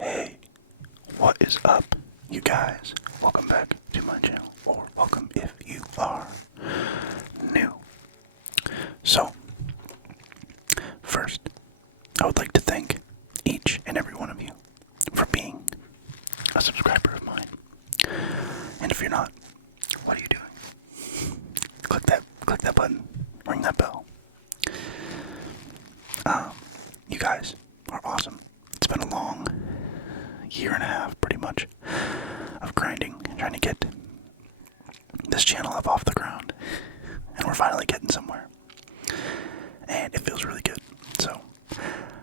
Hey, what is up, you guys? Welcome back to my channel, or welcome if you are new. So, first, I would like to thank each and every one of you for being a subscriber of mine. And if you're not, what are you doing? Click that button, ring that bell. You guys are awesome. It's been a long year and a half, pretty much, of grinding and trying to get this channel up off the ground. And we're finally getting somewhere. And it feels really good. So,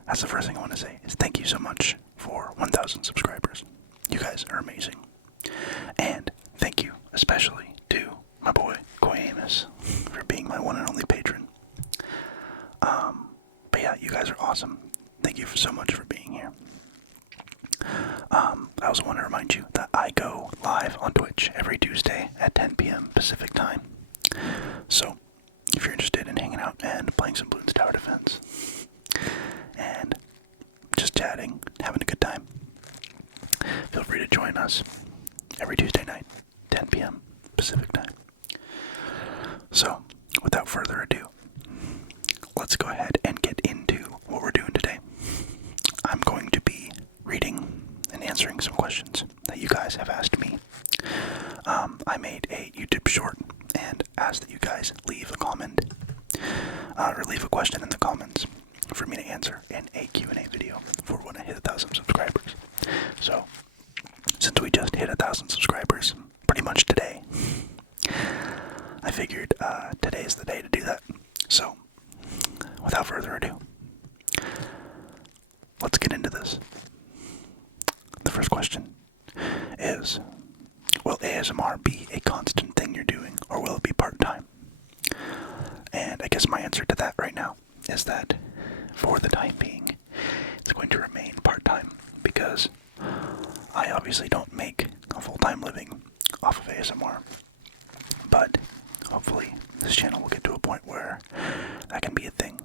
that's the first thing I want to say, is thank you so much for 1,000 subscribers. You guys are amazing. And thank you especially to my boy, QandA, for being my one and only patron. But yeah, you guys are awesome. Thank you so much for being here. I also want to remind you that I go live on Twitch every Tuesday at 10 p.m. Pacific time. So, if you're interested in hanging out and playing some Bloons Tower Defense, and just chatting, having a good time, feel free to join us every Tuesday night, 10 p.m. Pacific time. So, without further ado, let's go ahead and get into what we're doing today. I'm going to be reading and answering some questions that you guys have asked me. I made a YouTube short and asked that you guys leave a comment, or leave a question in the comments for me to answer in a Q&A video for when I hit 1,000 subscribers. So, since we just hit 1,000 subscribers, pretty much today, I figured today is the day to do that. So, without further ado, let's get into this. The first question is, will ASMR be a constant thing you're doing, or will it be part-time? And I guess my answer to that right now is that, for the time being, it's going to remain part-time, because I obviously don't make a full-time living off of ASMR. But hopefully this channel will get to a point where that can be a thing.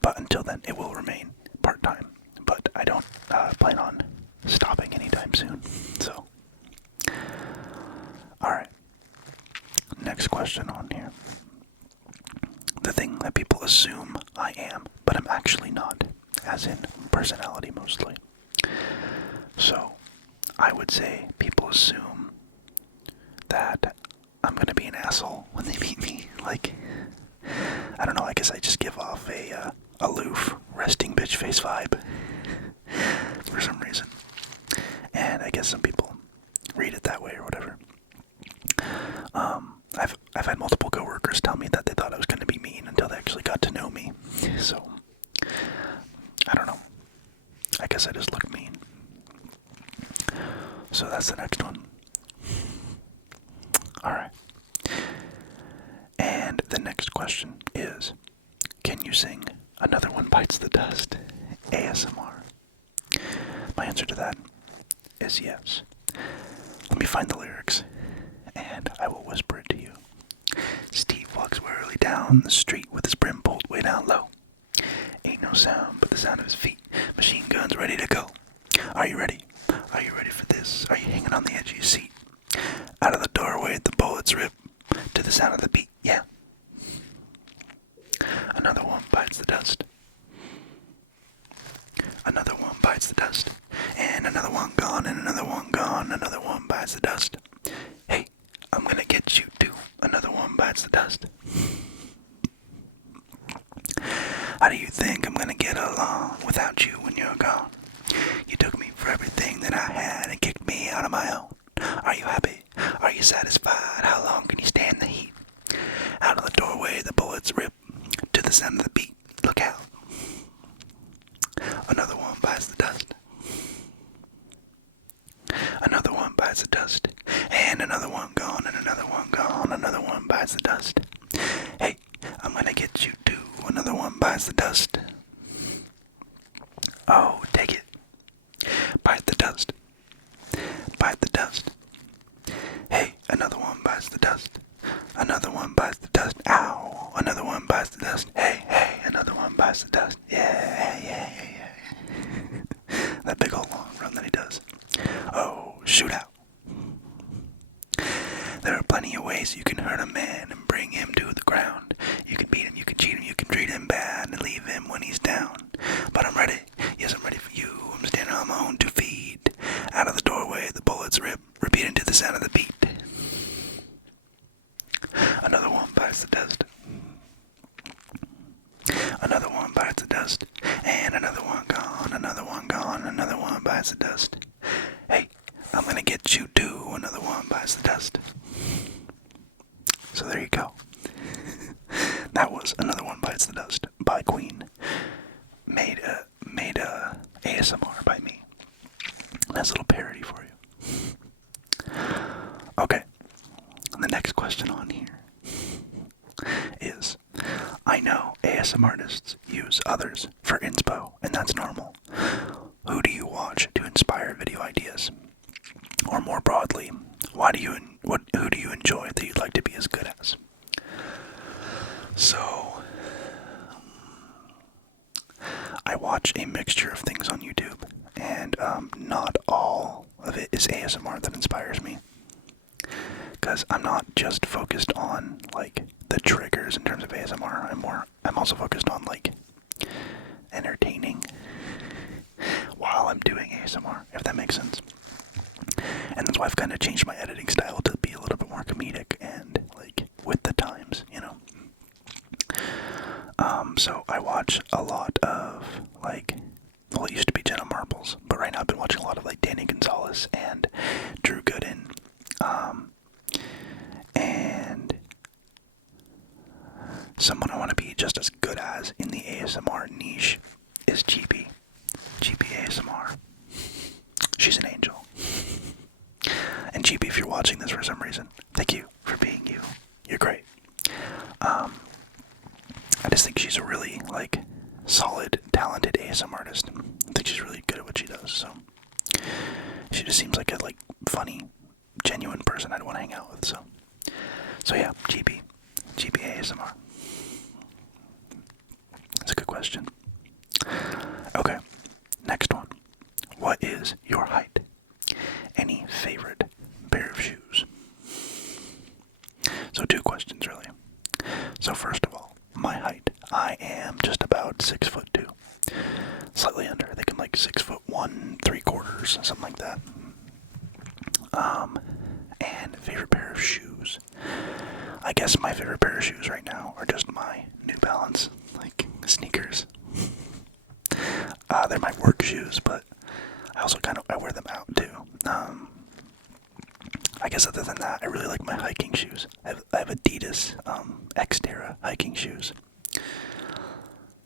But until then, it will remain part-time. But I don't plan on stopping anytime soon. So, alright. Next question on here. The thing that people assume I am, but I'm actually not, as in personality mostly. So, I would say people assume that I'm gonna be an asshole when they meet me. Like, I don't know, I guess I just give off a aloof, resting bitch face vibe for some reason. And I guess some people read it that way or whatever. I've had multiple coworkers tell me that they thought I was gonna be mean until they actually got to know me. So, I don't know. I guess I just look mean. So that's the next one. Alright. And the next question is, can you sing Another One Bites the Dust ASMR? My answer to that is yes. Let me find the lyrics, and I will whisper it to you. Steve walks warily down the street with his brim pulled way down low. Ain't no sound but the sound of his feet. Machine guns ready to go. Are you ready? Are you ready for this? Are you hanging on the edge of your seat? Out of the doorway the bullets rip to the sound of the beat. Yeah. Another one bites the dust. Another one bites the dust. And another one gone, and another one gone. Another one bites the dust. Hey, I'm gonna get you too. Another one bites the dust. How do you think I'm gonna get along without you when you're gone? You took me for everything that I had and kicked me out of my own. Are you happy? Are you satisfied? How long can you stand the heat? Out of the doorway the bullets rip to the sound of the beat. Look out. Another one bites the dust. Another one bites the dust. And another one gone, and another one gone. Another one bites the dust. Hey, I'm gonna get you too. Another one bites the dust. Oh, take it. Bite the dust. Bite the dust. Hey, another one bites the dust. Another one bites the dust. Ow. Another one bites the dust. Hey, hey, another one bites the dust. Yeah. That big old long run that he shootout. There are plenty of ways you can hurt a man and bring him to the ground. You can beat him, you can cheat him, you can treat him bad and leave him when he's down. But I'm ready, yes I'm ready for you. I'm standing on my own 2 feet. Out of the doorway, the bullets rip, repeating to the sound of the beat. Another one bites the dust. Another one bites the dust. And another one gone, another one gone, another one bites the dust. Hey, I'm gonna get you too, another one bites the dust. So there you go. That was Another One Bites the Dust by Queen. Made ASMR by me. Nice little parody for you. Okay, the next question on here is, I know ASMR artists use others for inspo, and that's normal. Who do you watch to inspire video ideas? Or more broadly, who do you enjoy that you'd like to be as good as? So, I watch a mixture of things on YouTube, and not all of it is ASMR that inspires me. Because I'm not just focused on, like, the triggers in terms of ASMR. I'm also focused on, like, entertaining while I'm doing ASMR, if that makes sense. And that's why I've kind of changed my editing style to be a little bit more comedic and, like, with the times, you know. So I watch a lot of, like, well, it used to be Jenna Marbles, but right now I've been watching a lot of, like, Danny Gonzalez and Drew Gooden, and someone I want to be just as good as in the ASMR niche is GB ASMR. She's an angel. And GB, if you're watching this for some reason, thank you for being you. You're great. I just think she's a really, like, solid, talented ASMR artist. I think she's really good at what she does, so. She just seems like a, like, funny, genuine person I'd want to hang out with, so. So yeah, GB ASMR. That's a good question. Okay, next one. What is your height? Any favorite pair of shoes? So 2 questions, really. So first of all, my height. I am just about 6'2". Slightly under. I think I'm like 6'1", 3/4, something like that. And favorite pair of shoes. I guess my favorite pair of shoes right now are just my New Balance, like, sneakers. They're my work shoes, but I also I wear them out too. I guess other than that, I really like my hiking shoes. I have Adidas Xterra hiking shoes.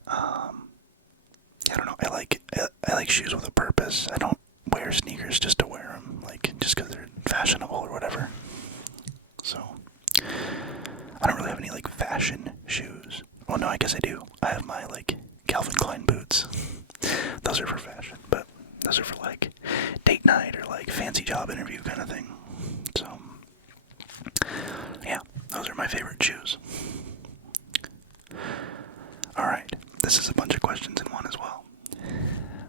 I don't know. I like shoes with a purpose. I don't wear sneakers just to wear them, like, just because they're fashionable or whatever. So I don't really have any, like, fashion shoes. Well, no, I guess I do. I have my, like, Calvin Klein boots. Those are for fashion, but those are for, like, date night or, like, fancy job interview kind of thing. So, yeah, those are my favorite shoes. Alright, this is a bunch of questions in one as well.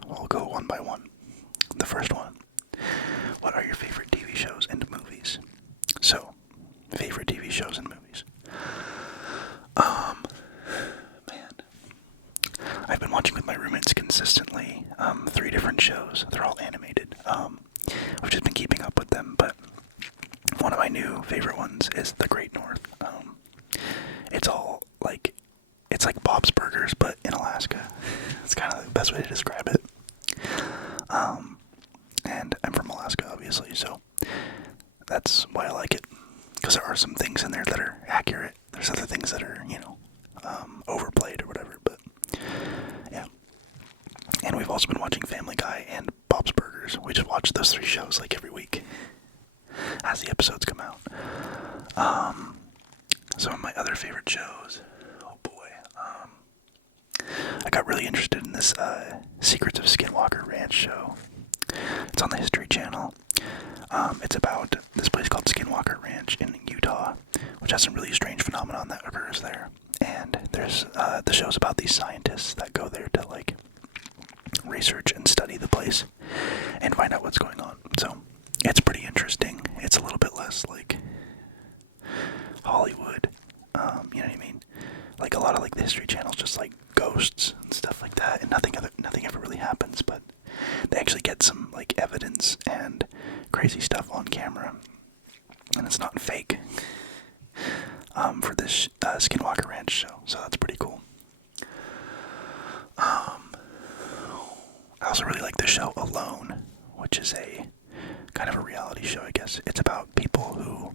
We'll go one by one. The first one. What are your favorite TV shows and movies? So, favorite TV shows and movies. Man. I've been watching with my roommates consistently 3 different shows. They're all animated. I've just been keeping up with them, but one of my new favorite ones is The Great North. It's all like, it's like Bob's Burgers, but in Alaska. It's kind of the best way to describe it. And I'm from Alaska, obviously, so that's why I like it. Because there are some things in there that are accurate. There's other things that are, you know, overplayed or whatever, but yeah. And we've also been watching Family Guy and Bob's Burgers. We just watch those 3 shows, like, every week as the episodes come out. Some of my other favorite shows, oh boy, I got really interested in this Secrets of Skinwalker Ranch show. It's on the History Channel. It's about this place called Skinwalker Ranch in Utah, which has some really strange phenomenon that occurs there. And there's the show's about these scientists that go there to, like, research and study the place and find out what's going on. So it's pretty interesting. It's a little bit less like Hollywood, you know what I mean? Like a lot of like the History Channel's just like ghosts and stuff like that, and nothing ever really happens. But they actually get some like evidence and crazy stuff on camera, and it's not fake. For this Skinwalker Ranch show, so that's pretty cool. I also really like the show Alone, which is a kind of a reality show, I guess. It's about people who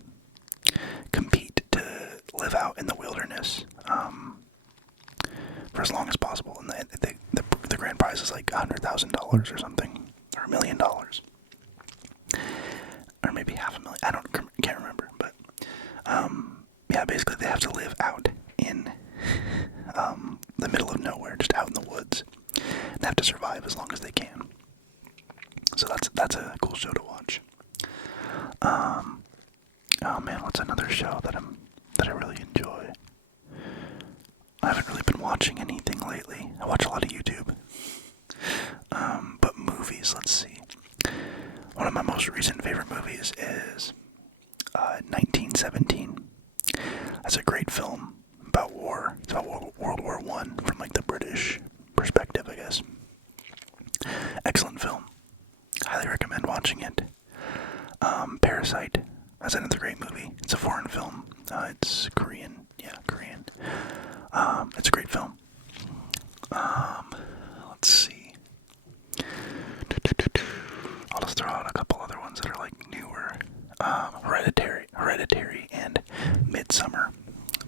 compete to live out in the wilderness for as long as possible, and the grand prize is like $100,000 or something, or $1 million, or maybe $500,000. Can't remember, but yeah, basically they have to live out in the middle of nowhere, just out in the woods. They have to survive as long as they can. So that's a cool show to watch. Oh man, what's another show that I really enjoy? I haven't really been watching anything lately. I watch a lot of YouTube. But movies, let's see. One of my most recent favorite movies is 1917. That's a great film about war. It's about World War I from like the British perspective, I guess. Excellent film. Highly recommend watching it. Parasite. That's another great movie. It's a foreign film. It's Korean. Yeah, Korean. It's a great film. Let's see. I'll just throw out a couple other ones that are like newer. Hereditary and Midsummer,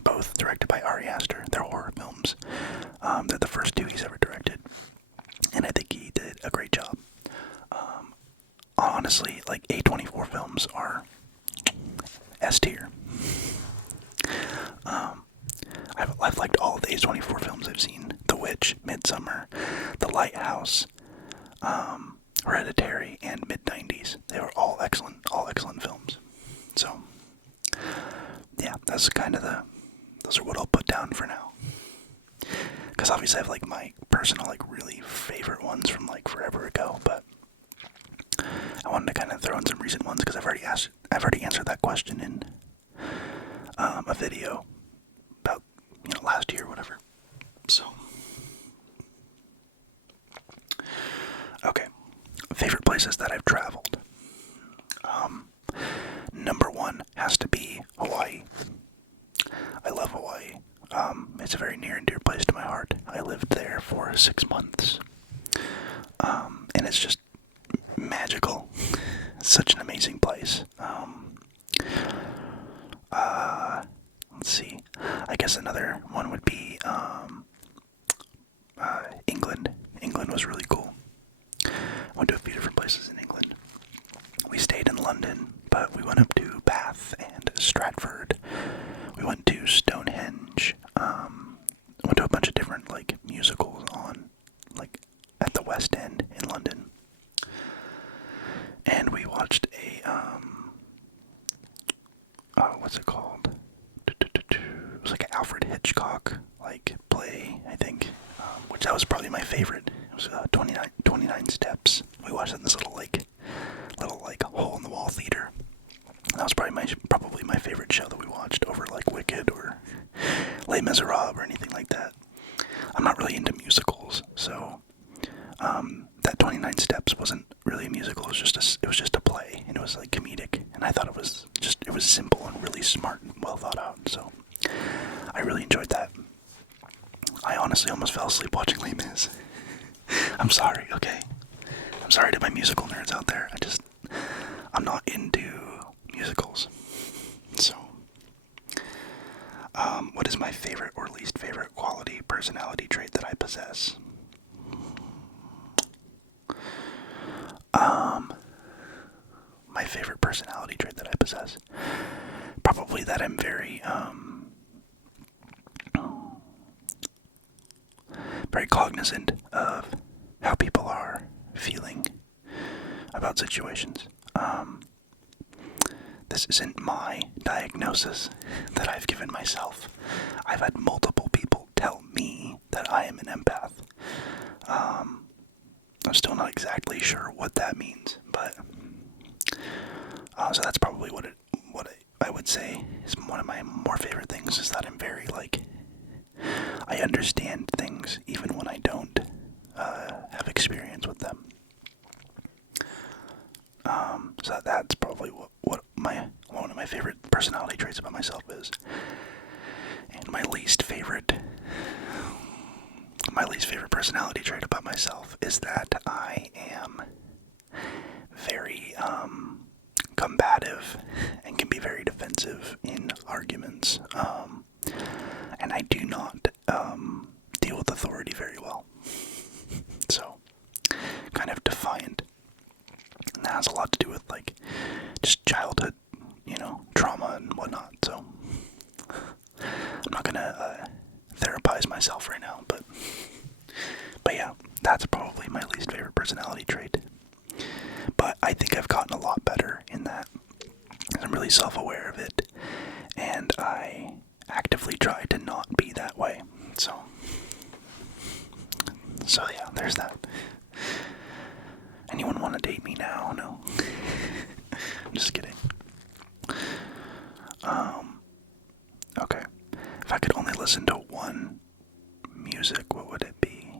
both directed by Ari Aster. They're horror films. They're the first two he's ever directed, and I think he did a great job. Honestly, like A24 films are S tier. I've liked all of the A24 films I've seen: The Witch, Midsummer, The Lighthouse, Hereditary, and Mid-90s. They were all excellent films. So, yeah, that's kind of those are what I'll put down for now. Because obviously I have like my personal like really favorite ones from like forever ago, but I wanted to kind of throw in some recent ones because I've already answered that question in a video about last year or whatever. So, okay, favorite places that I've traveled. Number one has to be Hawaii. I love Hawaii. It's a very near and dear place to my heart. I lived there for 6 months. And it's just magical. Such an amazing place. Let's see. I guess another one would be England. England was really cool. I went to a few different places in England. We stayed in London, but we went up to Bath and Stratford. We went to Stonehenge. Went to a bunch of different like musicals on like at the West End in London. And we watched a what's it called? It was like an Alfred Hitchcock like play, I think. Which that was probably my favorite. It was 29 Steps. We watched it in this little hole in the wall theater. That was probably my favorite show that we watched over like Wicked or Les Miserables or anything like that. I'm not really into musicals, so that 29 Steps wasn't really a musical. It was just a play, and it was like comedic, and I thought it was simple and really smart and well thought out. So I really enjoyed that. I honestly almost fell asleep watching Les Mis. I'm sorry, okay? I'm sorry to my musical nerds out there. I'm not into musicals. So, what is my favorite or least favorite quality, personality trait that I possess? My favorite personality trait that I possess? Probably that I'm very cognizant of how people are feeling about situations. This isn't my diagnosis that I've given myself. I've had multiple people tell me that I am an empath. I'm still not exactly sure what that means, but So that's probably I would say is one of my more favorite things, is that I'm very, like, I understand things even when I don't have experience with them. So that's probably what one of my favorite personality traits about myself is. And my least favorite personality trait about myself is that I am very combative and can be very defensive in arguments. And I do not deal with authority very well. So, kind of defiant. And that has a lot to do with, like, just childhood, trauma and whatnot. So, I'm not gonna therapize myself right now, but yeah, that's probably my least favorite personality trait. But I think I've gotten a lot better in that. I'm really self-aware of it, and I actively try to not be that way. So yeah, there's that. Anyone want to date me now? No. I'm just kidding. Okay. If I could only listen to one music, what would it be?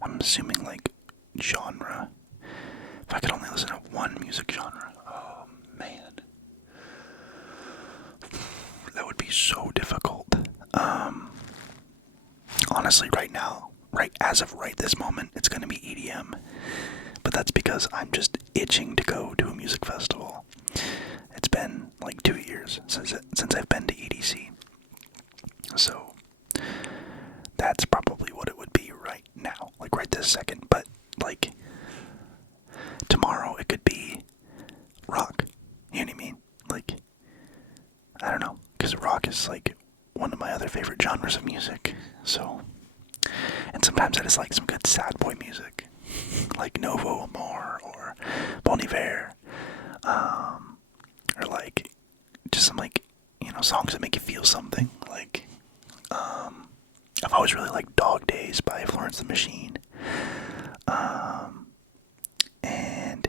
I'm assuming, like, genre. If I could only listen to one music genre, oh man, that would be so difficult. Honestly, right now, as of right this moment, it's gonna be EDM. But that's because I'm just itching to go to a music festival. It's been like 2 years since I've been to EDC. So that's probably what it would be right now, like right this second. But like tomorrow it could be rock. You know what I mean? Like, I don't know, because rock is like one of my other favorite genres of music. So, and sometimes I just like some good sad boy music, like Novo Amor or Bon Iver, or like just some, like, songs that make you feel something. Like, I've always really liked Dog Days by Florence the Machine. And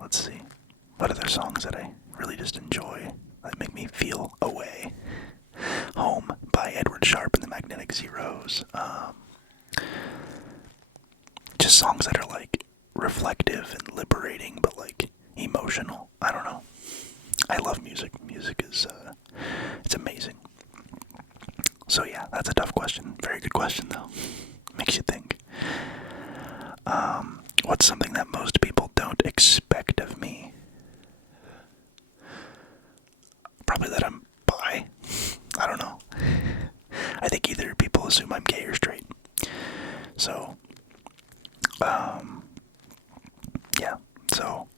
let's see, what other songs that I really just enjoy that make me feel away? Home by Edward Sharpe and the Magnetic Zeros. Just songs that are, like, reflective and liberating, but, like, emotional. I don't know. I love music. Music is, it's amazing. So yeah, that's a tough question. Very good question, though. Makes you think. What's something that most people don't expect of me? Probably that I'm bi. I don't know. I think either people assume I'm gay or straight. So, yeah. So,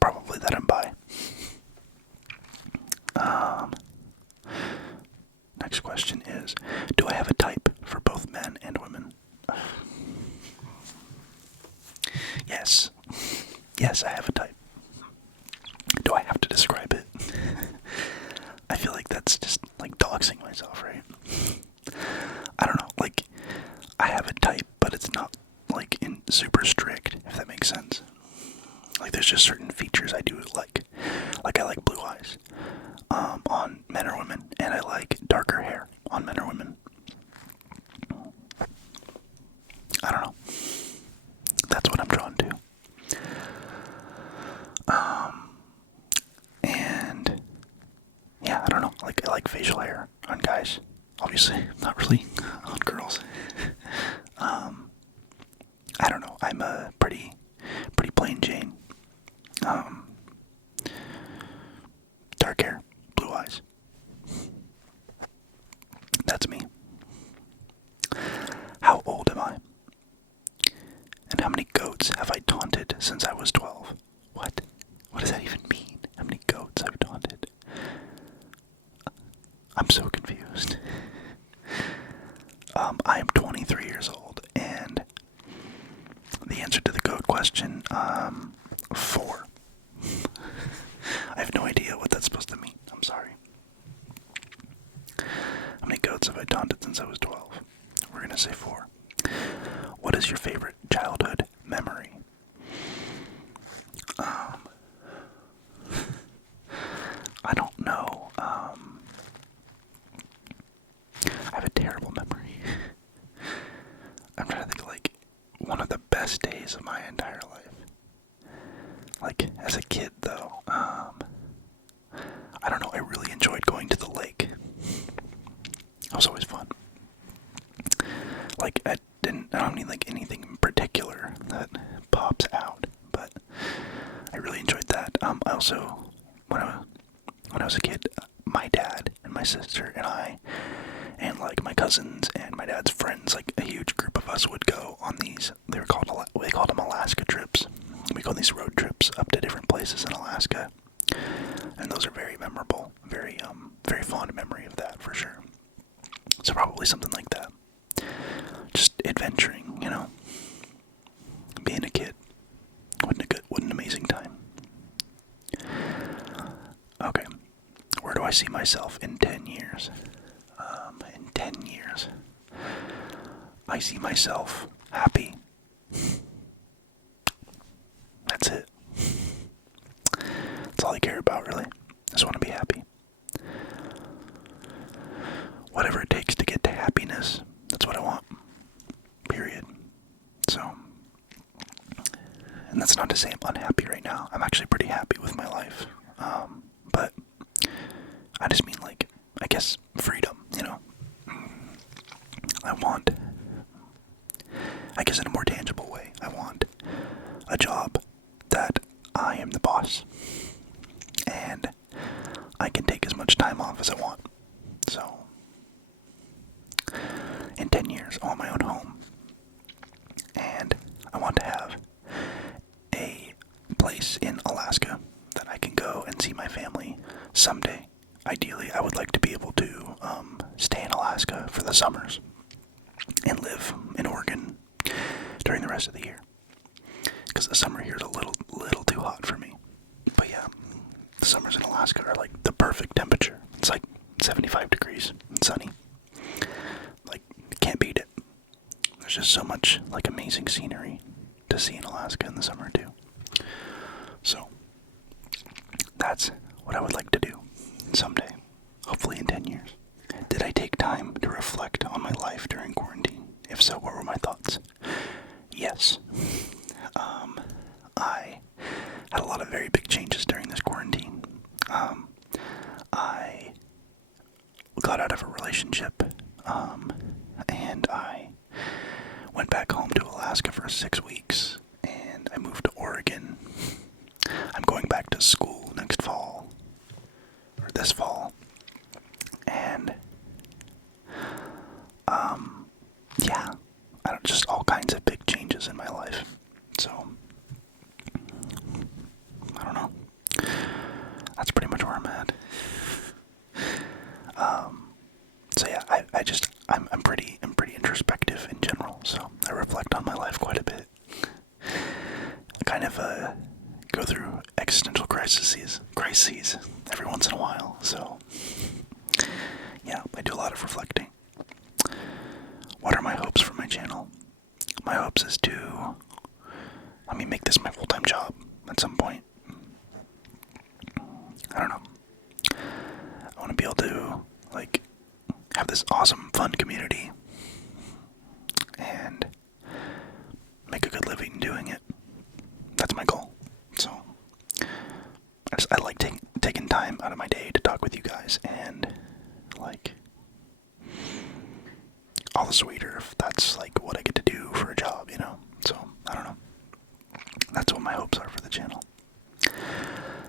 probably that I'm bi. Next question is, do I have a type for both men and women? Yes. Yes, I have a type. Do I have to describe it? I feel like that's just, like, doxing myself, right? I don't know, like, I have a type, but it's not, like, super strict, if that makes sense. Like, there's just certain features I do like. Like, I like blue eyes on men or women, and I like darker hair on men or women. I don't know. That's what I'm drawn to. And yeah, I don't know. Like, I like facial hair on guys. Obviously, not really on girls. I don't know. I'm a pretty plain Jane. Dark hair, blue eyes. That's me. How old am I? And how many goats have I taunted since I was 12? What? What does that even mean? How many goats I've taunted? I'm so confused. I am 23 years old, and the answer to the goat question, 4. I have no idea what that's supposed to mean. I'm sorry. How many goats have I taunted since I was 12? We're gonna say 4. What is your favorite childhood memory? Like, as a kid, though, I don't know, I really enjoyed going to the lake. It was always fun. Like, I don't need, like, anything in particular that pops out, but I really enjoyed that. I also, when I was a kid, my dad and my sister and I, and, like, my cousins and my dad's friends, like, a huge group of us would go on these, they called them Alaska trips. We go on these road trips up to different places in Alaska, and those are very memorable, very fond memory of that, for sure. So probably something like that. Just adventuring, you know, being a kid. What an amazing time. Okay, where do I see myself in 10 years? In 10 years, I see myself happy. That's it. That's all I care about, really. I just want to be happy. Whatever it takes to get to happiness, that's what I want. Period. So, and that's not to say I'm unhappy right now. I'm actually pretty happy with my life. But I just mean, like, I guess freedom, you know. I want, I guess in a more tangible way, I want a job that I am the boss, and I can take as much time off as I want. So, in 10 years, I want my own home, and I want to have a place in Alaska that I can go and see my family someday. Ideally, I would like to be able to stay in Alaska for the summers and live in Oregon during the rest of the year, because the summer here is a little too hot for me. But yeah, the summers in Alaska are like the perfect temperature. It's like 75 degrees and sunny. Like, can't beat it. There's just so much, like, amazing scenery to see in Alaska in the summer too. So that's what I would like to do someday, hopefully in 10 years. Did I take time to reflect on my life during quarantine? If so, what were my thoughts? Yes. I had a lot of very big changes during this quarantine. I got out of a relationship, and I went back home to Alaska for 6 weeks, and I moved to Oregon. I'm going back to school next fall, or this fall, and, yeah, just all kinds of big changes in my life. So, I don't know. That's pretty much where I'm at. So yeah, I'm pretty introspective in general. So I reflect on my life quite a bit. I kind of go through existential crises every once in a while. So yeah, I do a lot of reflecting. What are my hopes for my channel? My hopes is to, make this my full-time job at some point. I don't know. I want to be able to, like, have this awesome, fun community and make a good living doing it. That's my goal. So, I like taking time out of my day to talk with you guys, and, like, all the sweeter if that's, like, what I get to do for a job, you know? So, I don't know. That's what my hopes are for the channel.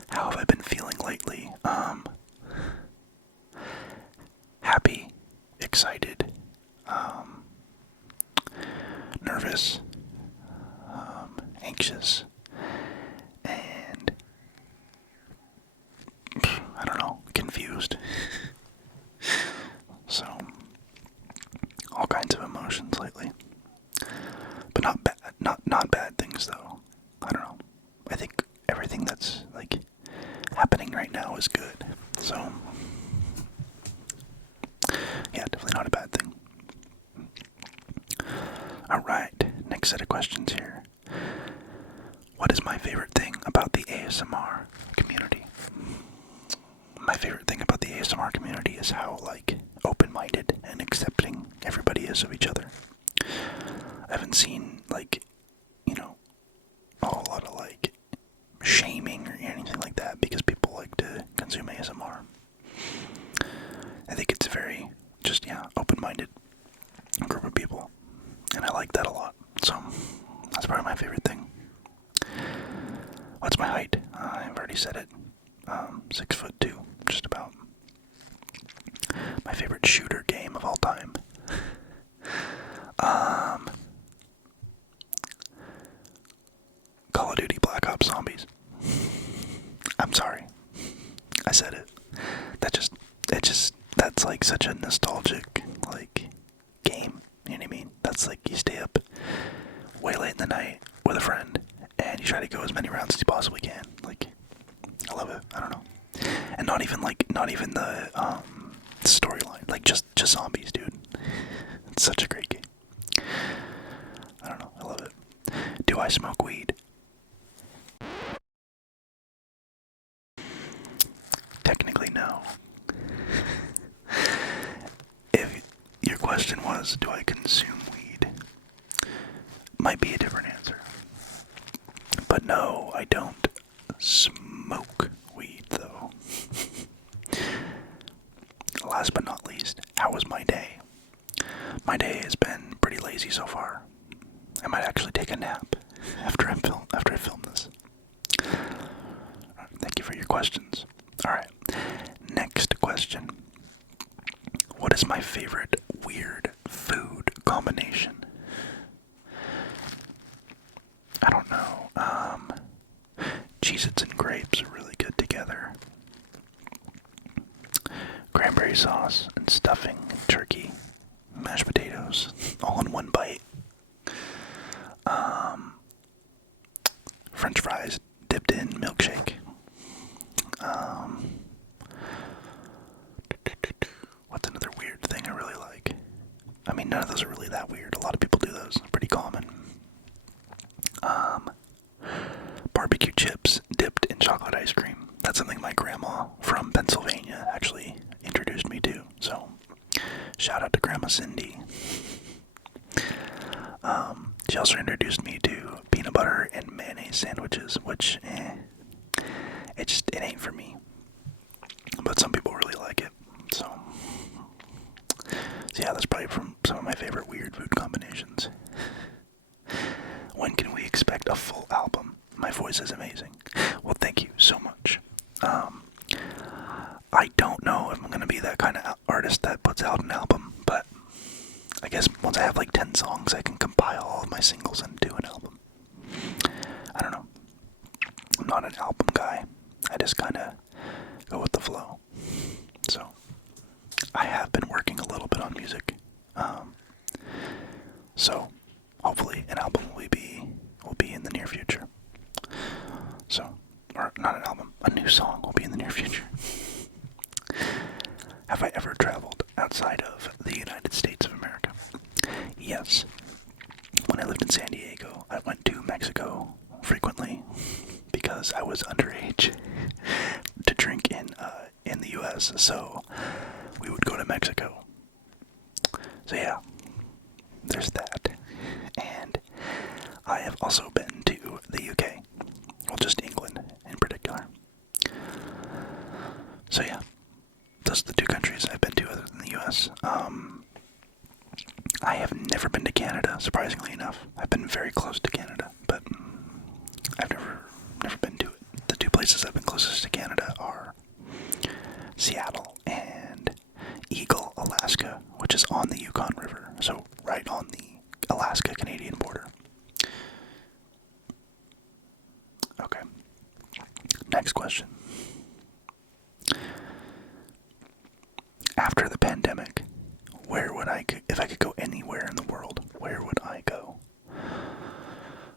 How have I been feeling lately? Happy, excited, nervous, anxious, and, I don't know, confused. So, all kinds of emotions lately. But not bad things, though. I don't know. I think everything that's, like, happening right now is good. So, yeah, definitely not a bad thing. Alright, next set of questions here. What is my favorite thing about the ASMR community? My favorite thing about the ASMR community is how, like, open-minded and accepting everybody is of each other. I haven't seen, like, a whole lot of, like, What's my height? I've already said it. 6'2", just about. My favorite shooter game of all time. Call of Duty Black Ops Zombies. I'm sorry. I said it. That's like such a nostalgic, like, game. You know what I mean? That's like, you stay up way late in the night with a friend, and you try to go as many rounds as you possibly can. Like, I love it. I don't know. And not even the, storyline. Like, just zombies, dude. It's such a great game. I don't know. I love it. Do I smoke weed? Technically, no. If your question was, do I consume weed? Might be a different answer. But no, I don't smoke weed, though. Last but not least, how was my day? My day has been pretty lazy so far. I might actually take a nap after I film this. Thank you for your questions. Alright, next question. What is my favorite weird food combination? I don't know. Cheez-Its and grapes are really good together. Cranberry sauce and stuffing and turkey, mashed potatoes, all in one bite. French fries dipped in milkshake. What's another weird thing I really like? I mean, none of those are really that weird. A lot of people do those. Pretty common. Barbecue chips dipped in chocolate ice cream. That's something my grandma from Pennsylvania actually introduced me to. So, shout out to Grandma Cindy. She also introduced me to peanut butter and mayonnaise sandwiches, which, it ain't for me. But some people really like it. So yeah, that's probably from some of my favorite weird food combinations. When can we expect a full album? My voice is amazing. Well, thank you so much. I don't know if I'm going to be that kind of artist that puts out an album, but I guess once I have like 10 songs, I can compile all of my singles into an album. I don't know. I'm not an album guy. I just kind of go with the flow. So, I have been working a little bit on music. So, hopefully an album will be in the near future. So, or not an album, a new song will be in the near future. Have I ever traveled outside of the United States of America? Yes. When I lived in San Diego, I went to Mexico frequently because I was underage to drink in the U.S., so we would go to Mexico. So yeah, there's that. And I have also been to the UK. Well, just England in particular. So yeah, those are the two countries I've been to other than the US. I have never been to Canada, surprisingly enough. I've been very close to Canada, but I've never been to it. The two places I've been closest to Canada are Seattle and Eagle, Alaska, which is on the Yukon River, so right on the Alaska-Canadian border. Okay. Next question. After the pandemic, where would I go? If I could go anywhere in the world, where would I go?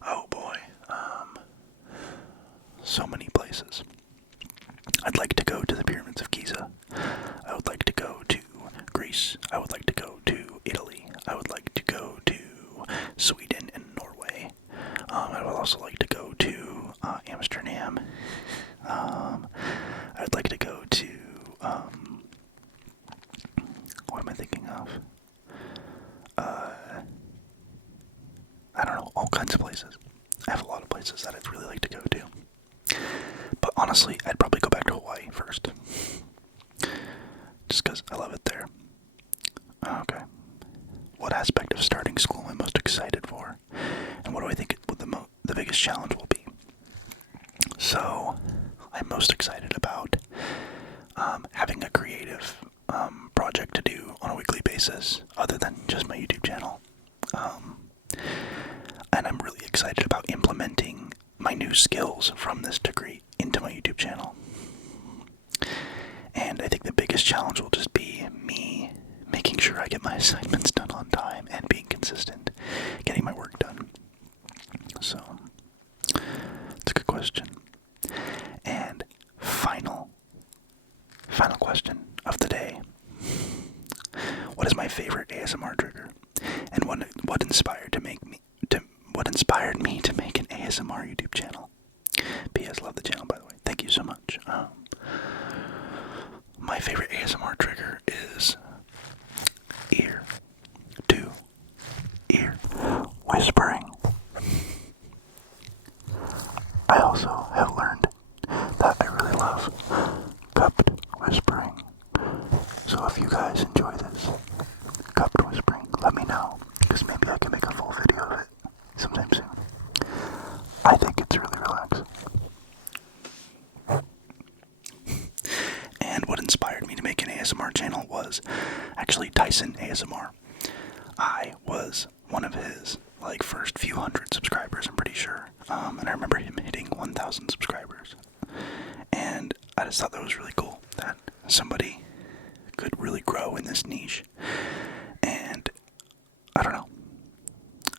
Oh boy. So many places. I'd like to go to the pyramids of Giza. I would like to go to Greece. I would like to go to Italy. I would like to go to Sweden and Norway. I would also like to go to Amsterdam. I would like to go to what am I thinking of? I don't know, all kinds of places. I have a lot of places that I'd really like to go to. But honestly, I'd probably go back to Hawaii first. Just because I love it there. Okay. What aspect of starting school am I most excited for? And what do I think the biggest challenge will be? So I'm most excited about having a creative project to do on a weekly basis other than just my YouTube channel. And I'm really excited about implementing my new skills from this degree into my YouTube channel. And I think the biggest challenge will just be me making sure I get my assignments done on time and being consistent, getting my work done. So, it's a good question. And final question of the day. What is my favorite ASMR trigger? And what inspired me to make an ASMR YouTube channel? P.S. Love the channel, by the way. Thank you so much. My favorite ASMR trigger is ear to ear whispering. I also have learned that I really love cupped whispering. So if you guys enjoy this cupped whispering, let me know, because maybe I can make a full video of it sometime soon. I think it's really relaxing. And what inspired me to make an ASMR channel was actually Tyson ASMR. I was one of his first few hundred subscribers, I'm pretty sure. And I remember him hitting 1,000 subscribers. And I just thought that was really cool that somebody could really grow in this niche. And I don't know.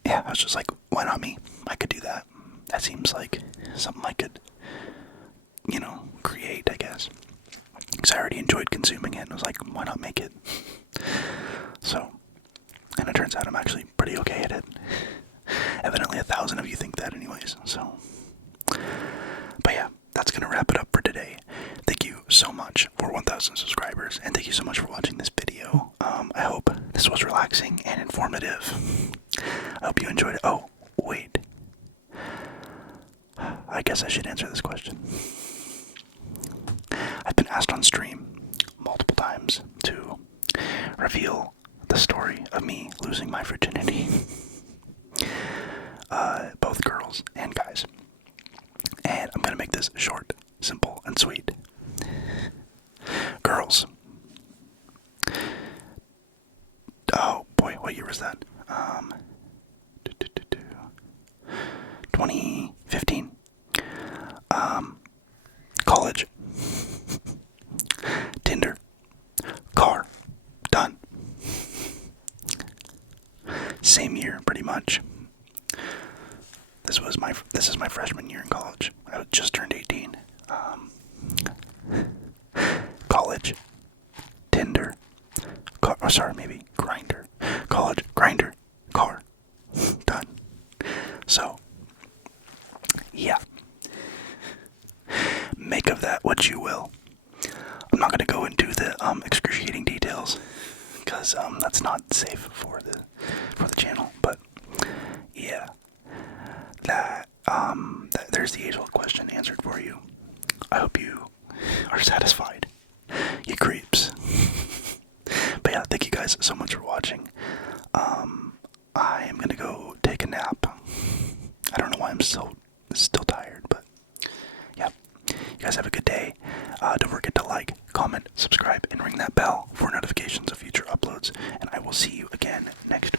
Yeah, I was just like, why not me? I could do that. That seems like something I could, create, I guess. Because I already enjoyed consuming it, and I was like, why not make it? So, and it turns out I'm actually pretty okay at it. Evidently 1,000 of you think that anyways, so. But yeah, that's going to wrap it up for today. Thank you so much for 1,000 subscribers, and thank you so much for watching this video. I hope this was relaxing and informative. I hope you enjoyed it. Oh, wait. I guess I should answer this question. I've been asked on stream multiple times to reveal the story of me losing my virginity. Both girls and guys. And I'm going to make this short, simple, and sweet. Girls. Oh boy, what year was that? 2015. College. Tinder. Car. Done. Same year, pretty much. This is my freshman year in college. I just turned 18. College. Tinder. Maybe Grinder. College. Grinder. Car. Done. So, yeah. Make of that what you will. I'm not going to go into the excruciating details, because that's not safe for the channel. But yeah, there's the age-old question answered for you. I hope you are satisfied, you creeps. But yeah, thank you guys so much for watching. I am gonna go take a nap. I don't know why I'm still tired, but yeah. You guys have a good day. Don't forget to like, comment, subscribe, and ring that bell for notifications of future uploads. And I will see you again next week.